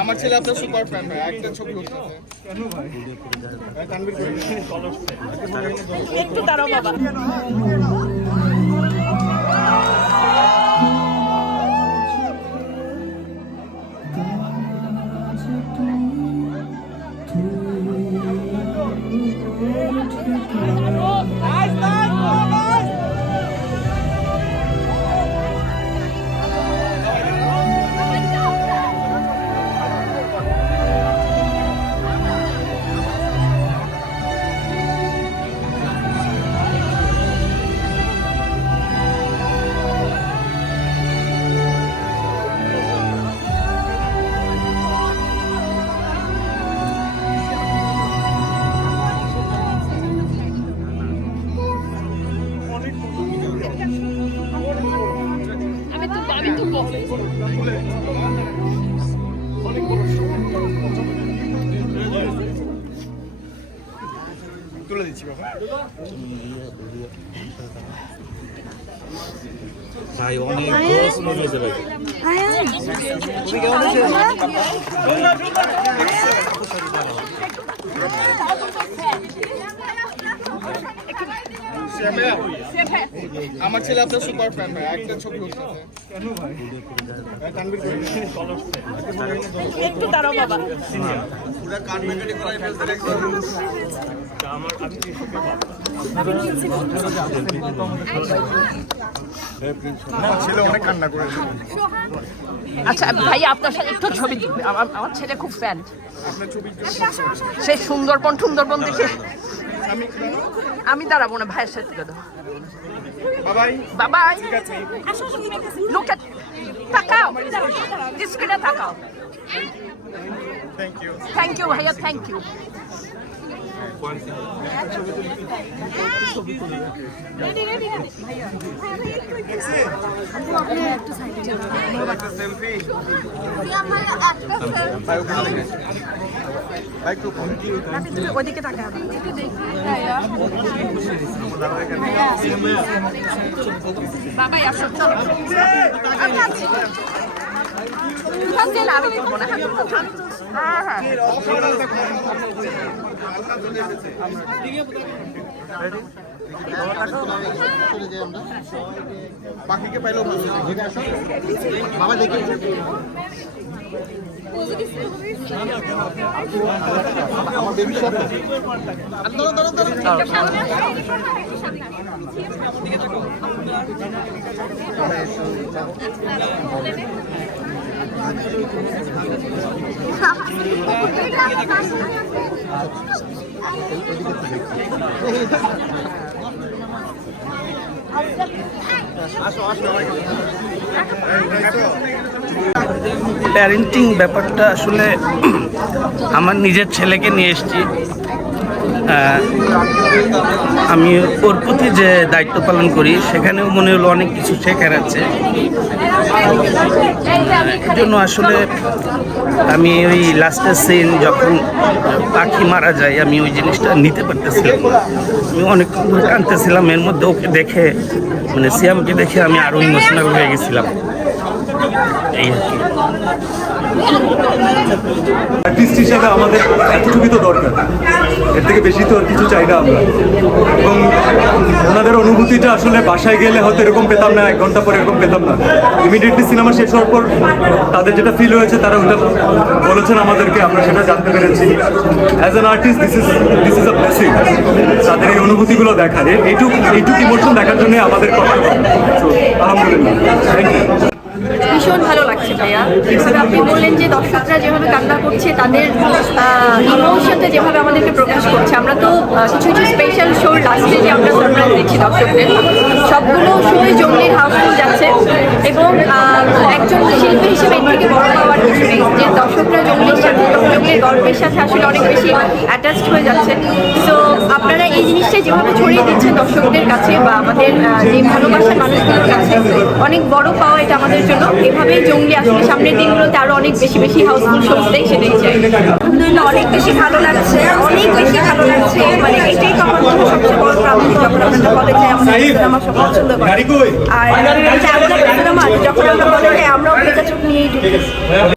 আমার ছেলে আপনার সুপার ফ্যান ভাই, একটা ছবি উঠতেছে। কেন ভাই? তানভীর করে একটু দাঁড়াও বাবা। তুলে দিচ্ছি বাবা। ভাই অনেক ক্লোজ মনে হয়েছে ভাই। তুমি কেমন আছো? আমার ছেলে আপনার সুপার ফ্যান ভাই, একটা ছবি উঠতেছে। কেন ভাই? তানভীর করে একটু দাঁড়াও বাবা। পুরো কান মেকানিক করাই ফেলতে দেখছো। আমার ছেলে অনেক কান্না করেছে। আচ্ছা ভাই, আপনার সাথে একটু ছবি তুলবে। আমার ছেলে খুব ফ্যান। আপনার ছবির জন্য সেই সুন্দরবন দেখে আমি দাঁড়াবো না, ভাইয়ের সাথে তুলে দাও। বাবাই বাবাই, ঠিক আছে। লুক এট, তাকাও, স্ক্রিনে তাকাও। Thank you. থ্যাংক ইউ ভাইয়া, থ্যাংক ইউ। সেলফি ওইদিকে তাকাও। বাবাই আসো, চলো। আমি করবো না। হ্যাঁ হ্যাঁ, পাখিকে পাইলেও বাবা দেখে আমার বেবি সাথে প্যারেন্টিং ব্যাপারটা আসলে আমার নিজের ছেলেকে নিয়ে এসেছি। আমি ওর প্রতি যে দায়িত্ব পালন করি সেখানেও মনে হলো অনেক কিছু শেখার আছে। এর জন্য আসলে আমি ওই লাস্টের সিন যখন পাখি মারা যায় আমি ওই জিনিসটা নিতে পারতেছিলাম। আমি অনেকক্ষণ ধরে কাঁদতেছিলাম। এর মধ্যে ওকে দেখে, মানে সিয়ামকে দেখে আমি আরও ইমোশনাল হয়ে গেছিলাম। এই আর কি। আর্টিস্ট হিসাবে আমাদের এতটুকুই তো দরকার, এর থেকে বেশি তো আর কিছু চাই না আমরা। এবং ওনাদের অনুভূতিটা আসলে বাসায় গেলে হয়তো এরকম পেতাম না, 1 ঘন্টা পরে এরকম পেতাম না। ইমিডিয়েটলি সিনেমা শেষ হওয়ার পর তাদের যেটা ফিল হয়েছে তারা ওটা বলেছেন আমাদেরকে, আমরা সেটা জানতে পেরেছি। As an artist this is a blessing, তাদের এই অনুভূতিগুলো দেখার, এইটুকু ইমোশন দেখার জন্য আমাদের কথা। আলহামদুলিল্লাহ, থ্যাংক ইউ। ভীষণ ভালো লাগছে ভাইয়া। যেভাবে আপনি বললেন যে দর্শকরা যেভাবে কান্না করছে, তাদের ইমোশনটা যেভাবে আমাদেরকে প্রকাশ করছে, আমরা তো কিছু কিছু স্পেশাল শোর লাস্টে যে আমরা সারপ্রাইজ দিচ্ছি দর্শকদের, সবগুলো শোই জঙ্গলির হাউসফুল যাচ্ছে। এবং একজন শিল্পী হিসেবে এর থেকে বড় পাওয়ার কিছু নেই যে দর্শকরা জঙ্গলির সাথে, জঙ্গলির গল্পের সাথে আসলে অনেক বেশি অ্যাটাচড হয়ে যাচ্ছে। তো আপনারা এই জিনিসটা যেভাবে ছড়িয়ে দিচ্ছেন দর্শকদের কাছে বা আমাদের যে ভালোবাসার মানুষগুলোর কাছে, অনেক বড় পাওয়া এটা আমাদের জন্য। এভাবেই জঙ্গলি আসলে সামনের দিনগুলোতে আরো অনেক বেশি হাউসফুল শোজ দেয়, সেটাই চাই। আলহামদুলিল্লাহ, অনেক বেশি ভালো লাগছে, অনেক বেশি ভালো লাগছে। মানে এটাই তো আমার জন্য সবচেয়ে বড় প্রাপ্তি, যখন আমরা বলে যাই আমাদের সিনেমা সব পছন্দ করে। আর সিনেমা যখন আমরা বলে যাই আমরাও ভেজা চোখ নিয়েই ঢুকি।